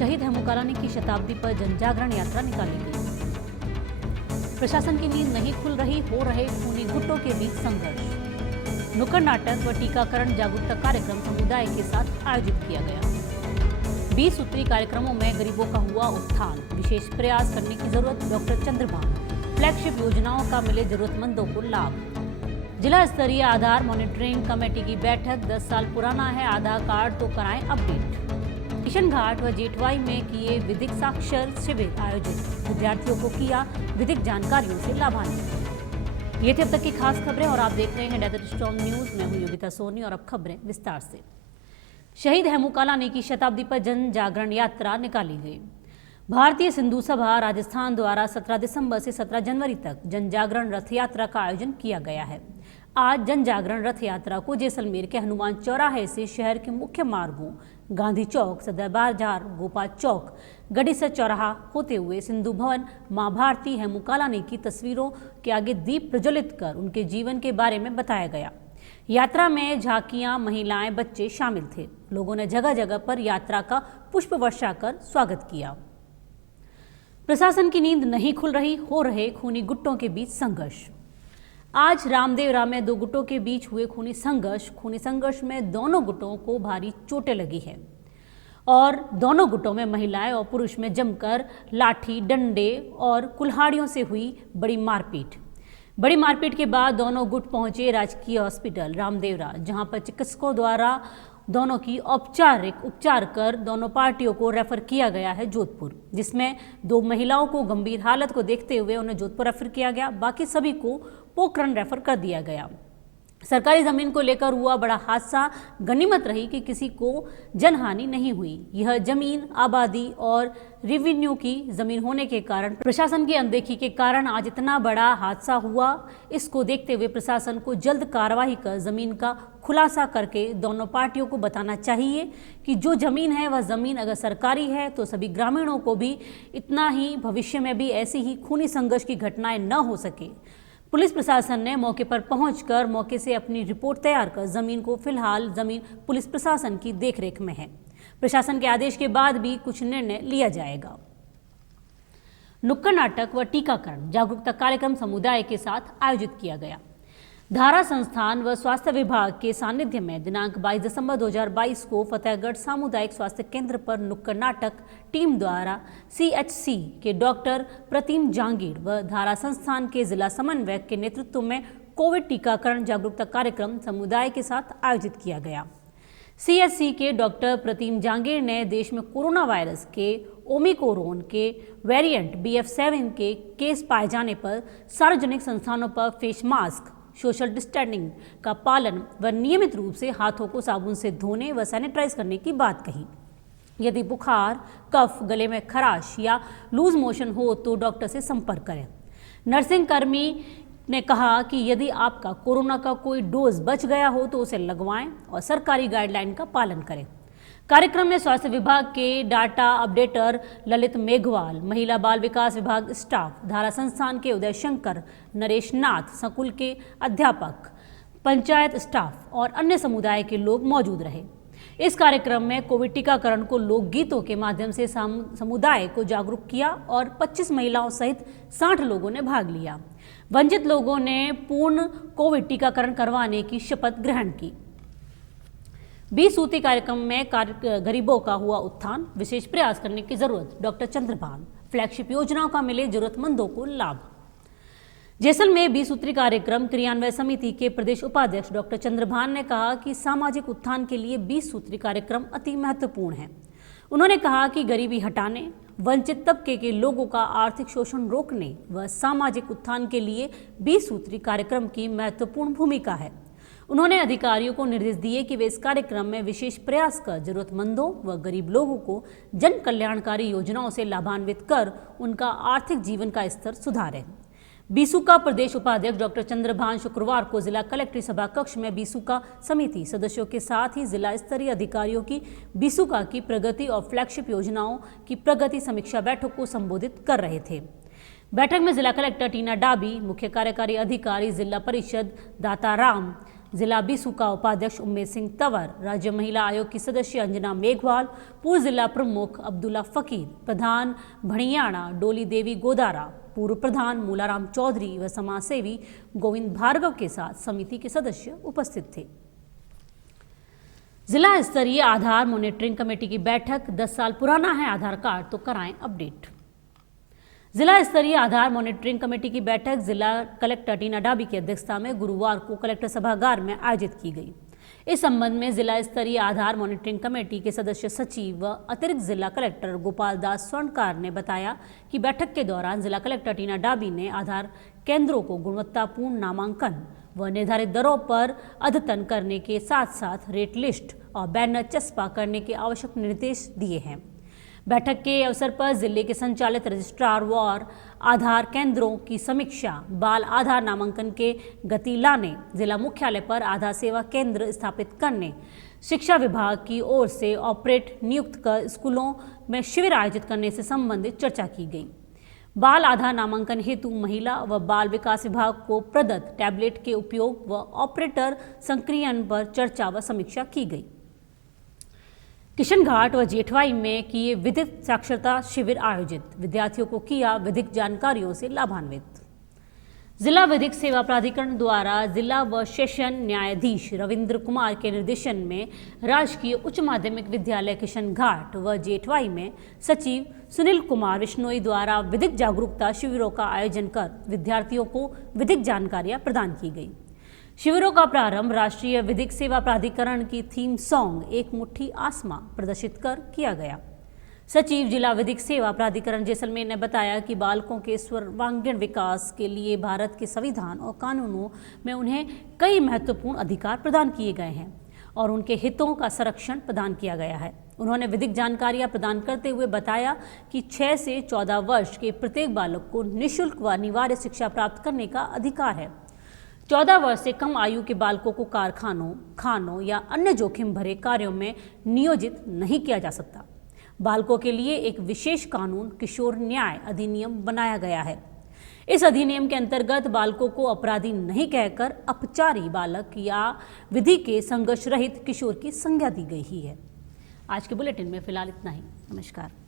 शहीद हेमू कालानी की शताब्दी पर जनजागरण यात्रा निकाली गई। प्रशासन की नींद नहीं खुल रही, हो रहे खूनी गुटों के बीच संघर्ष। नुक्कड़ नाटक व टीकाकरण जागरूकता कार्यक्रम समुदाय के साथ आयोजित किया गया। 20 सूत्री कार्यक्रमों में गरीबों का हुआ उत्थान, विशेष प्रयास करने की जरूरत, डॉक्टर चंद्रभान। फ्लैगशिप योजनाओं का मिले जरूरतमंदों को लाभ। जिला स्तरीय आधार मॉनिटरिंग कमेटी की बैठक, 10 साल पुराना है आधार कार्ड तो कराएं अपडेट। किशन घाट व जेठवाई में किए विधिक साक्षर शिविर आयोजित, विद्यार्थियों को किया विधिक जानकारियों से लाभान्वित। ये थे अब तक की खास खबरें और आप देख रहे हैं डेजर्ट स्टॉर्म न्यूज। मैं हूं योगिता सोनी और अब खबरें विस्तार से। शहीद हेमू कालानी की शताब्दी पर जन जागरण यात्रा निकाली गई। भारतीय सिंधु सभा राजस्थान द्वारा 17 दिसंबर से 17 जनवरी तक जन जागरण रथ यात्रा का आयोजन किया गया है। आज जन जागरण रथ यात्रा को जैसलमेर के हनुमान चौराहे से शहर के मुख्य मार्गों गांधी चौक, सदर बाजार, गोपाल चौक, गढ़ीसर चौराहा होते हुए सिंधु भवन, मां भारती हेमू कालानी की तस्वीरों के आगे दीप प्रज्वलित कर उनके जीवन के बारे में बताया गया। यात्रा में झांकियां, महिलाएं, बच्चे शामिल थे। लोगों ने जगह जगह पर यात्रा का पुष्प वर्षा कर स्वागत किया। प्रशासन की नींद नहीं खुल रही, हो रहे खूनी गुटों के बीच संघर्ष। आज रामदेवरा में दो गुटों के बीच हुए खूनी संघर्ष में दोनों गुटों को भारी चोटें लगी है और दोनों गुटों में महिलाएं और पुरुष में जमकर लाठी, डंडे और कुल्हाड़ियों से हुई बड़ी मारपीट के बाद दोनों गुट पहुंचे राजकीय हॉस्पिटल रामदेवरा, जहां पर चिकित्सकों द्वारा दोनों की औपचारिक उपचार कर दोनों पार्टियों को रेफर किया गया है जोधपुर, जिसमें 2 महिलाओं को गंभीर हालत को देखते हुए उन्हें जोधपुर रेफर किया गया। बाकी सभी को पोखरण रेफर कर दिया गया। सरकारी जमीन को लेकर हुआ बड़ा हादसा गनीमत रही कि किसी को जनहानि नहीं हुई। यह जमीन आबादी और रेवेन्यू की जमीन होने के कारण प्रशासन की अनदेखी के कारण आज इतना बड़ा हादसा हुआ। इसको देखते हुए प्रशासन को जल्द कार्रवाई कर जमीन का खुलासा करके दोनों पार्टियों को बताना चाहिए कि जो जमीन है वह जमीन अगर सरकारी है तो सभी ग्रामीणों को भी इतना ही भविष्य में भी ऐसी ही खूनी संघर्ष की घटनाएं न हो सके। पुलिस प्रशासन ने मौके पर पहुंचकर मौके से अपनी रिपोर्ट तैयार कर जमीन को फिलहाल जमीन पुलिस प्रशासन की देखरेख में है। प्रशासन के आदेश के बाद भी कुछ निर्णय लिया जाएगा। नुक्कड़ नाटक व टीकाकरण जागरूकता कार्यक्रम समुदाय के साथ आयोजित किया गया। धारा संस्थान व स्वास्थ्य विभाग के सानिध्य में दिनांक 22 दिसंबर 2022 को फतेहगढ़ सामुदायिक स्वास्थ्य केंद्र पर नुक्कड़ नाटक टीम द्वारा CHC के डॉक्टर प्रतिम जांगीर व धारा संस्थान के जिला समन्वयक के नेतृत्व में कोविड टीकाकरण जागरूकता कार्यक्रम समुदाय के साथ आयोजित किया गया। CHC के डॉक्टर प्रतिम जांगीर ने देश में कोरोना वायरस के ओमिक्रोन के वेरिएंट BF7 के केस पाए जाने पर सार्वजनिक संस्थानों पर फेस मास्क, सोशल डिस्टेंसिंग का पालन व नियमित रूप से हाथों को साबुन से धोने व सैनिटाइज करने की बात कही। यदि बुखार, कफ, गले में खराश या लूज मोशन हो तो डॉक्टर से संपर्क करें। नर्सिंग कर्मी ने कहा कि यदि आपका कोरोना का कोई डोज बच गया हो तो उसे लगवाएं और सरकारी गाइडलाइन का पालन करें। कार्यक्रम में स्वास्थ्य विभाग के डाटा अपडेटर ललित मेघवाल, महिला बाल विकास विभाग स्टाफ, धारा संस्थान के उदय शंकर, नरेश नाथ, संकुल के अध्यापक, पंचायत स्टाफ और अन्य समुदाय के लोग मौजूद रहे। इस कार्यक्रम में कोविड टीकाकरण को लोकगीतों के माध्यम से समुदाय को जागरूक किया और 25 महिलाओं सहित 60 लोगों ने भाग लिया। वंचित लोगों ने पूर्ण कोविड टीकाकरण करवाने की शपथ ग्रहण की। 20 सूत्री कार्यक्रम में गरीबों का हुआ उत्थान, विशेष प्रयास करने की जरूरत, डॉक्टर चंद्रभान। फ्लैगशिप योजनाओं का मिले जरूरतमंदों को लाभ। जैसलमेर 20 सूत्री कार्यक्रम क्रियान्वयन समिति के प्रदेश उपाध्यक्ष डॉक्टर चंद्रभान ने कहा कि सामाजिक उत्थान के लिए 20 सूत्री कार्यक्रम अति महत्वपूर्ण है। उन्होंने कहा कि गरीबी हटाने, वंचित तबके के लोगों का आर्थिक शोषण रोकने व सामाजिक उत्थान के लिए 20 सूत्री कार्यक्रम की महत्वपूर्ण भूमिका है। उन्होंने अधिकारियों को निर्देश दिए कि वे इस कार्यक्रम में विशेष प्रयास कर जरूरतमंदों व गरीब लोगों को जन कल्याणकारी योजनाओं से लाभान्वित कर उनका आर्थिक जीवन का स्तर सुधारें। बीसूका प्रदेश उपाध्यक्ष डॉक्टर चंद्रभान शुक्रवार को जिला कलेक्ट्री सभा कक्ष में बीसूका समिति सदस्यों के साथ ही जिला स्तरीय अधिकारियों की बीसूका की प्रगति और फ्लैगशिप योजनाओं की प्रगति समीक्षा बैठक को संबोधित कर रहे थे। बैठक में जिला कलेक्टर टीना डाबी, मुख्य कार्यकारी अधिकारी जिला परिषद दाताराम, जिला बीसू का उपाध्यक्ष उम्मेद सिंह तंवर, राज्य महिला आयोग की सदस्य अंजना मेघवाल, पूर्व जिला प्रमुख अब्दुल्ला फकीर, प्रधान भणियाणा डोली देवी गोदारा, पूर्व प्रधान मूलाराम चौधरी व समाजसेवी गोविंद भार्गव के साथ समिति के सदस्य उपस्थित थे। जिला स्तरीय आधार मॉनिटरिंग कमेटी की बैठक। 10 साल पुराना है आधार कार्ड तो कराएं अपडेट। जिला स्तरीय आधार मॉनिटरिंग कमेटी की बैठक जिला कलेक्टर टीना डाबी की अध्यक्षता में गुरुवार को कलेक्टर सभागार में आयोजित की गई। इस संबंध में जिला स्तरीय आधार मॉनिटरिंग कमेटी के सदस्य सचिव व अतिरिक्त जिला कलेक्टर गोपाल दास स्वर्णकार ने बताया कि बैठक के दौरान जिला कलेक्टर टीना डाबी ने आधार केंद्रों को गुणवत्तापूर्ण नामांकन व निर्धारित दरों पर अद्यतन करने के साथ साथ रेट लिस्ट और बैनर चस्पा करने के आवश्यक निर्देश दिए हैं। बैठक के अवसर पर जिले के संचालित रजिस्ट्रार और आधार केंद्रों की समीक्षा, बाल आधार नामांकन के गति लाने, जिला मुख्यालय पर आधार सेवा केंद्र स्थापित करने, शिक्षा विभाग की ओर से ऑपरेट नियुक्त कर स्कूलों में शिविर आयोजित करने से संबंधित चर्चा की गई। बाल आधार नामांकन हेतु महिला व बाल विकास विभाग को प्रदत्त टैबलेट के उपयोग व ऑपरेटर सक्रियण पर चर्चा व समीक्षा की गई। किशनघाट व जेठवाई में किए विधिक साक्षरता शिविर आयोजित, विद्यार्थियों को किया विधिक जानकारियों से लाभान्वित। जिला विधिक सेवा प्राधिकरण द्वारा जिला व सेशन न्यायाधीश रविंद्र कुमार के निर्देशन में राजकीय उच्च माध्यमिक विद्यालय किशनघाट व जेठवाई में सचिव सुनील कुमार विश्नोई द्वारा विधिक जागरूकता शिविरों का आयोजन कर विद्यार्थियों को विधिक जानकारियां प्रदान की गई। शिविरों का प्रारंभ राष्ट्रीय विधिक सेवा प्राधिकरण की थीम सॉन्ग एक मुट्ठी आसमां प्रदर्शित कर किया गया। सचिव जिला विधिक सेवा प्राधिकरण जैसलमेर ने बताया कि बालकों के सर्वांगीण विकास के लिए भारत के संविधान और कानूनों में उन्हें कई महत्वपूर्ण अधिकार प्रदान किए गए हैं और उनके हितों का संरक्षण प्रदान किया गया है। उन्होंने विधिक जानकारियां प्रदान करते हुए बताया कि 6 से 14 वर्ष के प्रत्येक बालक को निःशुल्क व अनिवार्य शिक्षा प्राप्त करने का अधिकार है। 14 वर्ष से कम आयु के बालकों को कारखानों, खानों या अन्य जोखिम भरे कार्यों में नियोजित नहीं किया जा सकता। बालकों के लिए एक विशेष कानून किशोर न्याय अधिनियम बनाया गया है। इस अधिनियम के अंतर्गत बालकों को अपराधी नहीं कहकर अपचारी बालक या विधि के संघर्ष रहित किशोर की संज्ञा दी गई है। आज के बुलेटिन में फिलहाल इतना ही। नमस्कार।